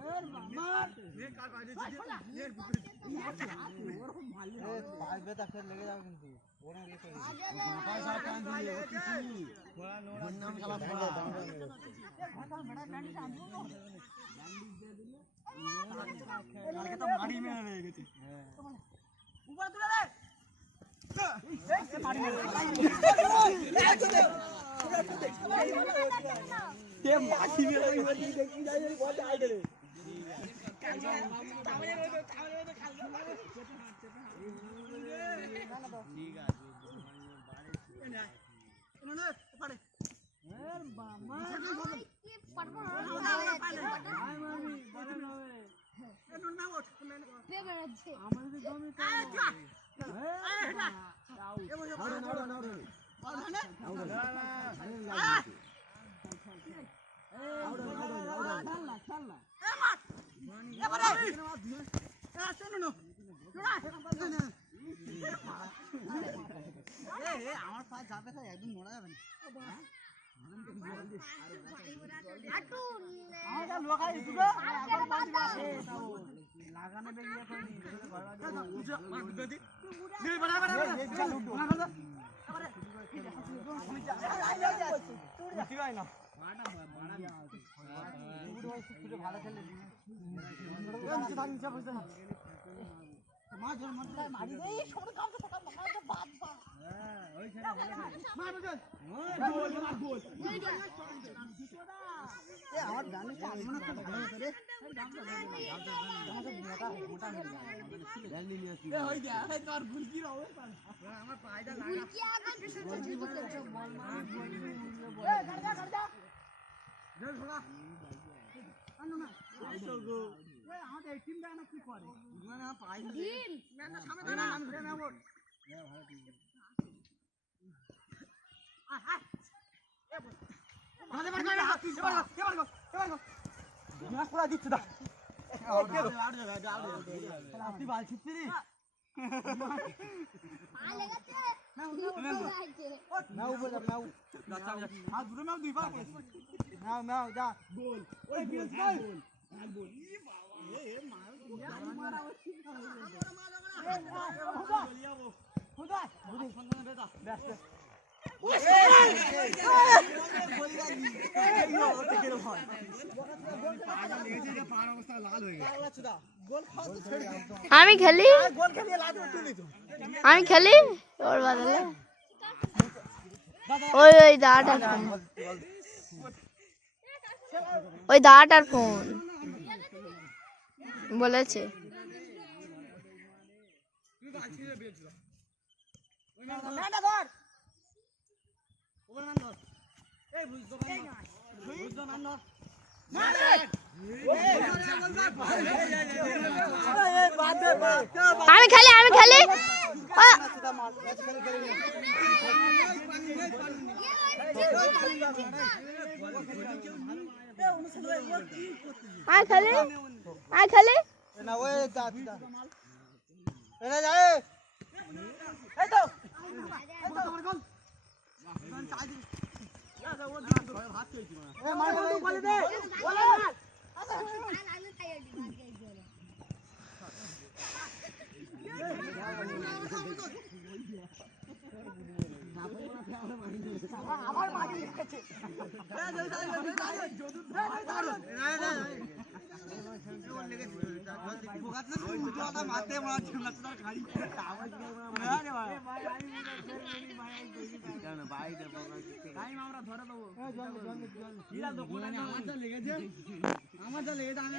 যাবে যাবে পাঁচ আছে লাগানো বেরিয়ে করে নি দিবি বড় বড় বড় ভালো খেলে মাছ ধর মাছ ধর মারি দেই সরে কামতে থাকা মাছ বাদ বাদ এ আমার গানে আলমনা তো ভালো হতো রে মোটা মোটা এ হই যা এ তোর গুলকি রবে আমার পায়টা লাগা এ গাড়ি যা গাড়ি যা জল ছোড়া আনো না এ আমাদের টিম দানা কি করে মানে না না সামনে দাঁড়া আমি ধরে নেব আয় আয় এ বল দিচ্ছ দা আপনি বাল ছিটছি রে উপরে যাবে নাও। হাত ধরে গোল আমি খেলি? আমি খেলি? ওর ওই ওই দাঁড়াটার ফোন। ওই দাঁড়াটার ফোন। বলেছে। আমি খেলি আমি খেলি। আ, আমি খেলি আমি খেলি না ওই যা যা এনে যা এই এই তো এই তো আমার গোল আমার যা লেগেছে আমি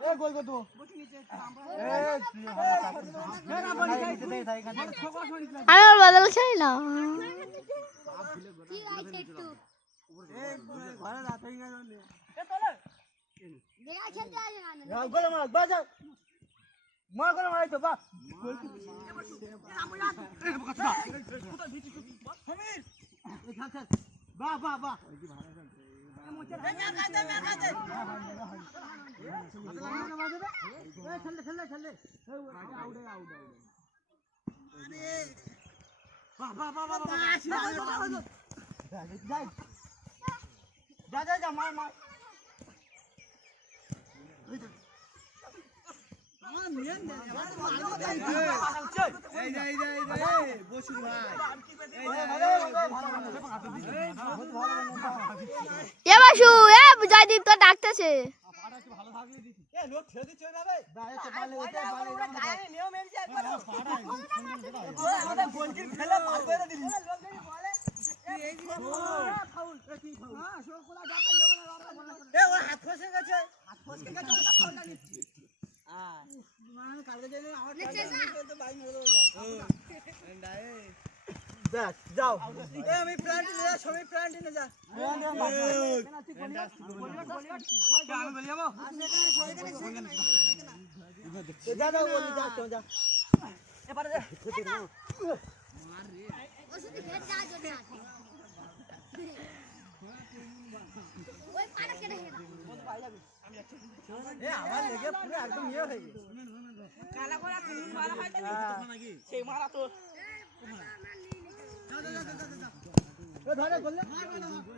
এ গোলা কত আমি ওর বদল চাই না। মার মারাই তো বা বাহ বাহ বাহ যা যা যা মার মার এ বাসু এ জয়দীপ তো ডাকতেছে। যাও। আমি নিয়ে যা সবাই নিয়ে যা। আমার লেগে ইয়ে হয়ে ধরে বললে মানে হ্যাঁ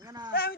আমি